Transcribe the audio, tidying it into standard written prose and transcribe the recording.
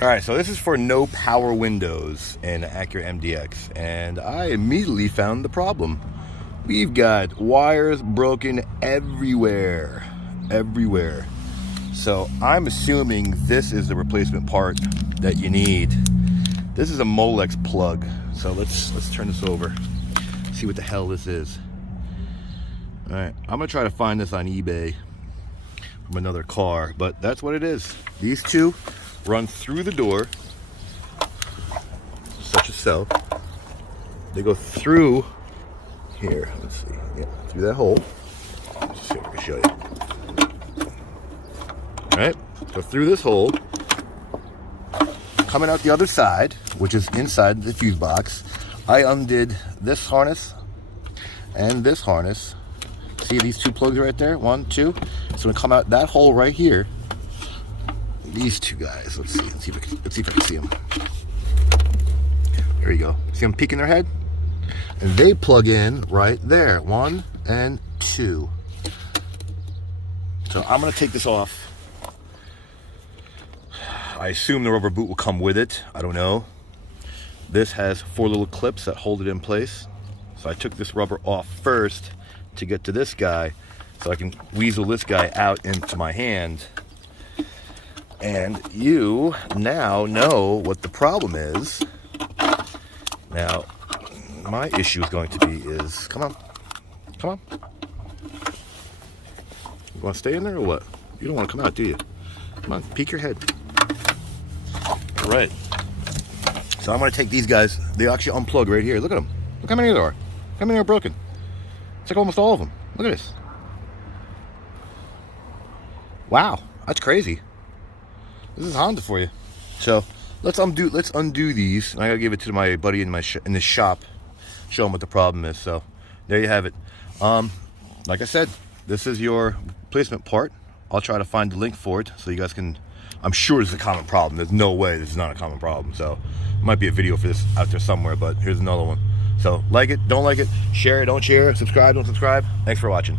Alright, so this is for no power windows in Acura MDX, and I immediately found the problem. We've got wires broken everywhere. So I'm assuming this is the replacement part that you need. This is a Molex plug. So let's turn this over. See what the hell this is. Alright, I'm gonna try to find this on eBay from another car, but that's what it is. These two run through the door, such as so. They go through here. Let's see. Yeah, through that hole. Let's see if I can show you. All right, go through this hole, coming out the other side, which is inside the fuse box. I undid this harness and this harness. See these two plugs right there? 1, 2. It's gonna come out that hole right here. These two guys. Let's see if I can see them. There you go. See them peeking their head? And they plug in right there. 1 and 2. So I'm gonna take this off. I assume the rubber boot will come with it. I don't know. This has 4 little clips that hold it in place. So I took this rubber off first to get to this guy, so I can weasel this guy out into my hand. And you now know what the problem is. Now, my issue is going to be is, come on. You want to stay in there or what? You don't want to come out, do you? Come on, peek your head. All right. So I'm going to take these guys. They actually unplug right here. Look at them. Look how many there are. How many are broken? It's like almost all of them. Look at this. Wow, that's crazy. This is Honda for you. So let's undo these. I gotta give it to my buddy in the shop. Show him what the problem is. So there you have it. Like I said, this is your replacement part. I'll try to find the link for it so you guys can. I'm sure it's a common problem. There's no way this is not a common problem. So might be a video for this out there somewhere, but here's another one. So like it, don't like it, share it, don't share, subscribe, don't subscribe. Thanks for watching.